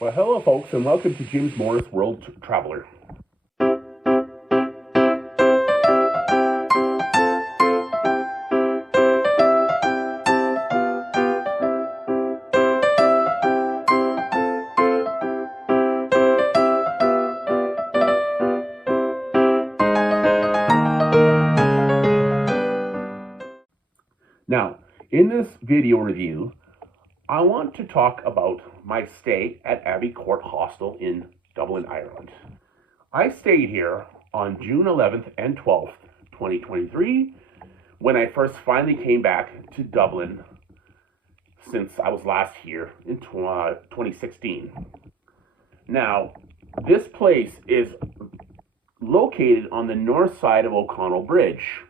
Well, hello, folks, and welcome to James Morris World Traveler. Now, in this video review, I want to talk about my stay at Abbey Court Hostel in Dublin, Ireland. I stayed here on June 11th and 12th, 2023, when I first finally came back to Dublin since I was last here in 2016. Now, this place is located on the north side of O'Connell Bridge,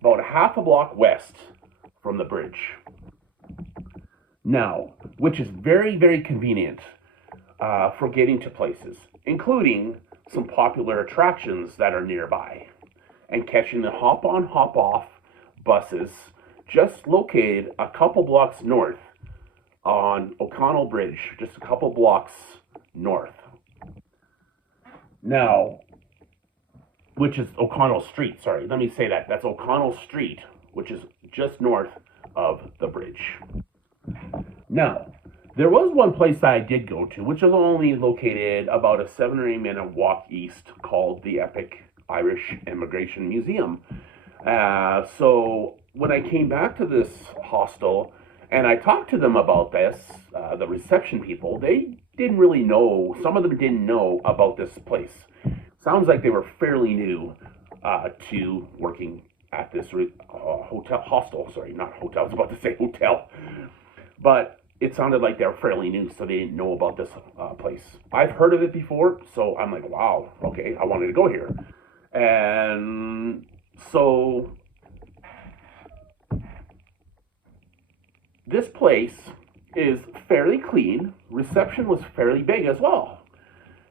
about half a block west from the bridge. Now, which is very, very convenient for getting to places, including some popular attractions that are nearby, and catching the hop-on, hop-off buses just located a couple blocks north on O'Connell Bridge, just a couple blocks north. Now, which is O'Connell Street, sorry, let me say that. That's O'Connell Street, which is just north of the bridge. Now, there was one place that I did go to, which is only located about a 7 or 8 minute walk east, called the Epic Irish Immigration Museum. So when I came back to this hostel and I talked to them about this, the reception people, they didn't really know, some of them didn't know about this place. Sounds like they were fairly new to working at this hostel. Sorry, not hotel. I was about to say hotel. But it sounded like they were fairly new, so they didn't know about this place. I've heard of it before, so I'm like, wow, okay, I wanted to go here. And so this place is fairly clean. Reception was fairly big as well.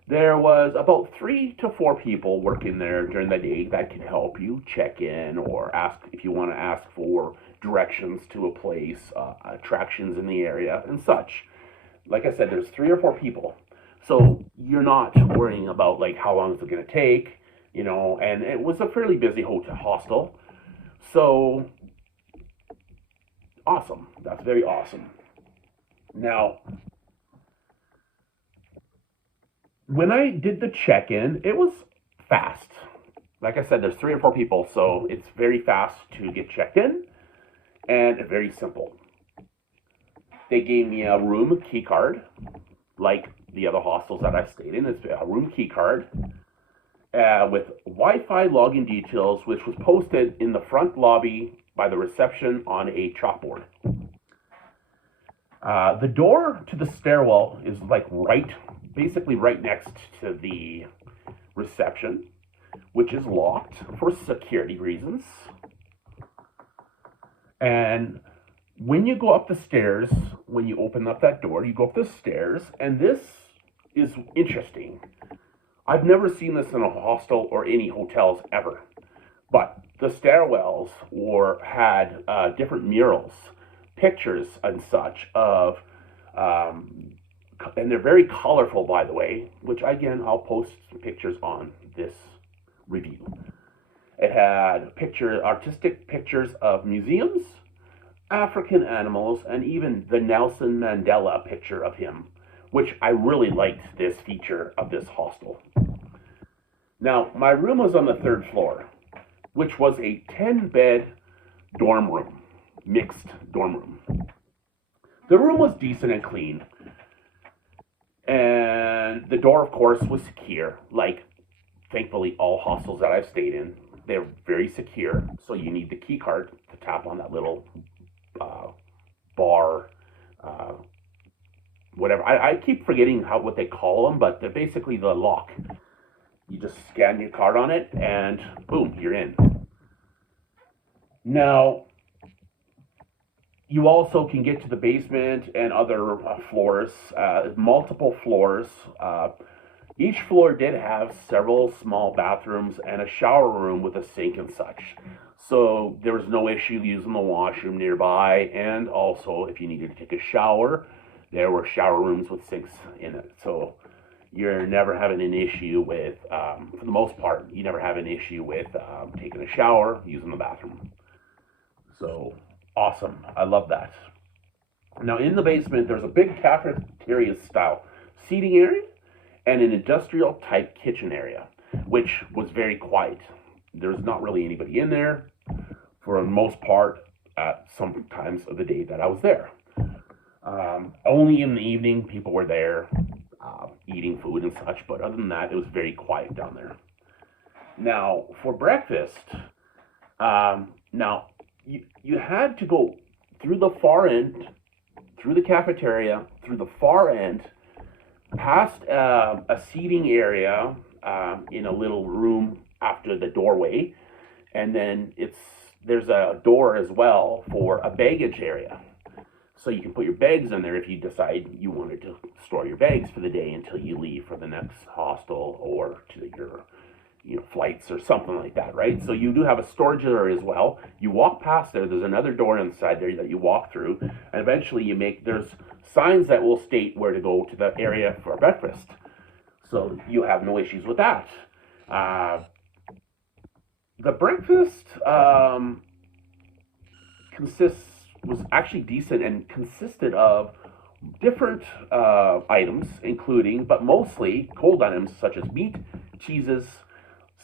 There was about 3 to 4 people working there during the day that can help you check in or ask if you want to ask for directions to a place, attractions in the area, and such. Like I said, there's 3 or 4 people, so you're not worrying about like how long is it going to take, you know. And it was a fairly busy hostel, so awesome. That's very awesome. Now, when I did the check-in, it was fast. Like I said, there's 3 or 4 people, so it's very fast to get checked in and very simple. They gave me a room key card, like the other hostels that I've stayed in. It's a room key card with Wi-Fi login details, which was posted in the front lobby by the reception on a chalkboard. The door to the stairwell is like basically right next to the reception, which is locked for security reasons. And when you go up the stairs, when you open up that door, you go up the stairs, and this is interesting. I've never seen this in a hostel or any hotels ever, but the stairwells had different murals, pictures and such of and they're very colorful, by the way, which again, I'll post some pictures on this review. It had artistic pictures of museums, African animals, and even the Nelson Mandela picture of him, which I really liked this feature of this hostel. Now, my room was on the 3rd floor, which was a 10-bed dorm room, mixed dorm room. The room was decent and clean. And the door, of course, was secure. Like, thankfully, all hostels that I've stayed in, they're very secure. So you need the key card to tap on that little bar, whatever. I keep forgetting what they call them, but they're basically the lock. You just scan your card on it, and boom, you're in. Now, you also can get to the basement and other floors, multiple floors. Each floor did have several small bathrooms and a shower room with a sink and such. So there was no issue using the washroom nearby. And also, if you needed to take a shower, There were shower rooms with sinks in it. So you're never having an issue with, for the most part, you never have an issue with taking a shower, using the bathroom. So awesome. I love that. Now in the basement, there's a big cafeteria style seating area and an industrial type kitchen area, which was very quiet. There's not really anybody in there for the most part at some times of the day that I was there. Only in the evening people were there eating food and such, but other than that, it was very quiet down there. Now, for breakfast, now you had to go through the far end, through the cafeteria, through the far end, past a seating area in a little room after the doorway, and then there's a door as well for a baggage area. So you can put your bags in there if you decide you wanted to store your bags for the day until you leave for the next hostel or to your flights or something like that, right? So you do have a storage area as well. You walk past there's another door inside there that you walk through, and eventually there's signs that will state where to go to the area for breakfast. So you have no issues with that. The breakfast was actually decent and consisted of different items, including, but mostly cold items such as meat, cheeses,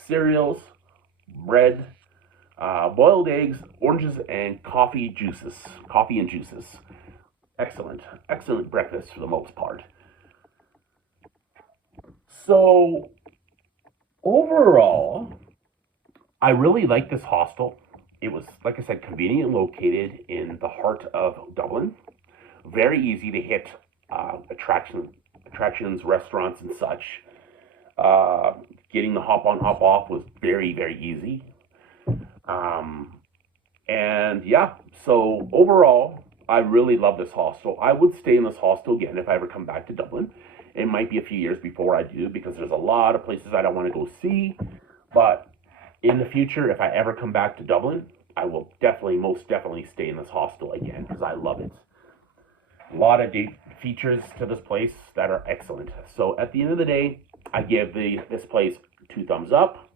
cereals, bread, boiled eggs, oranges, and coffee and juices. Excellent breakfast for the most part. So overall, I really like this hostel. It was, like I said, conveniently located in the heart of Dublin. Very easy to hit attractions, restaurants, and such. Getting the hop on, hop off was very, very easy. And yeah, so overall, I really love this hostel. I would stay in this hostel again if I ever come back to Dublin. It might be a few years before I do because there's a lot of places I don't want to go see. But in the future, if I ever come back to Dublin, I will most definitely stay in this hostel again because I love it. A lot of features to this place that are excellent. So at the end of the day, I give this place 2 thumbs up.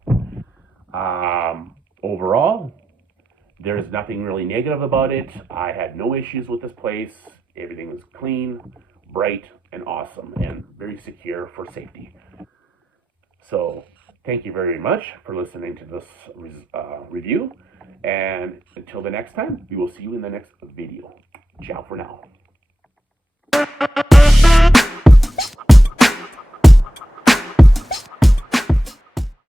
Overall, there's nothing really negative about it. I had no issues with this place. Everything was clean, bright, and awesome, and very secure for safety. So thank you very much for listening to this review. And until the next time, we will see you in the next video. Ciao for now.